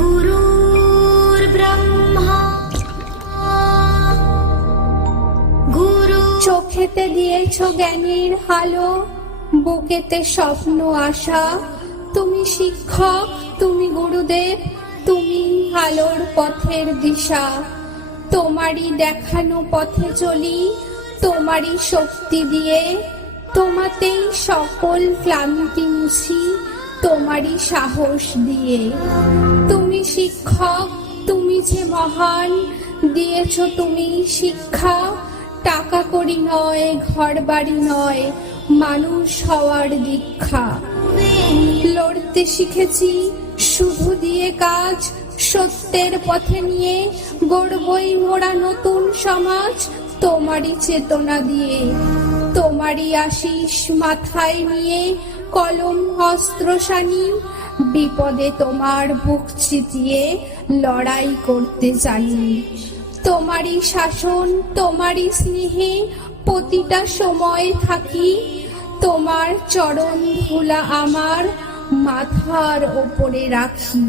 গুরুর ব্রহ্মা গুরু। চোখেতে দিয়েছ জ্ঞানের আলো, বুকেতে স্বপ্ন আশা। তুমি শিক্ষক, তুমি গুরুদেব, তুমি আলোর পথের দিশা। তোমারই দেখানো পথে চলি, তোমারই শক্তি দিয়ে। তোমাতেই সকল ক্লান্তি মুছি, তোমারই সাহস দিয়ে। তুমি শিক্ষক, তুমি যে মহান, দিয়েছ তুমি শিক্ষা। টাকা কড়ি নয়, ঘর বাড়ি নয়, মানুষ হওয়ার দীক্ষা। লড়তে শিখেছি শুধু দিয়ে কাজ, সত্যের পথে নিয়ে গড়বই মোরা নতুন সমাজ। তোমারই চেতনা দিয়ে, তোমারই আশিস মাথায় নিয়ে, কলম অস্ত্রশানী। বিপদে তোমার বুক চিতিয়ে লড়াই করতে জানি। তোমারই শাসন, তোমারই স্নেহে প্রতিটা সময় থাকি। তোমার চরণ ধুলা আমার মাথার ওপরে রাখি।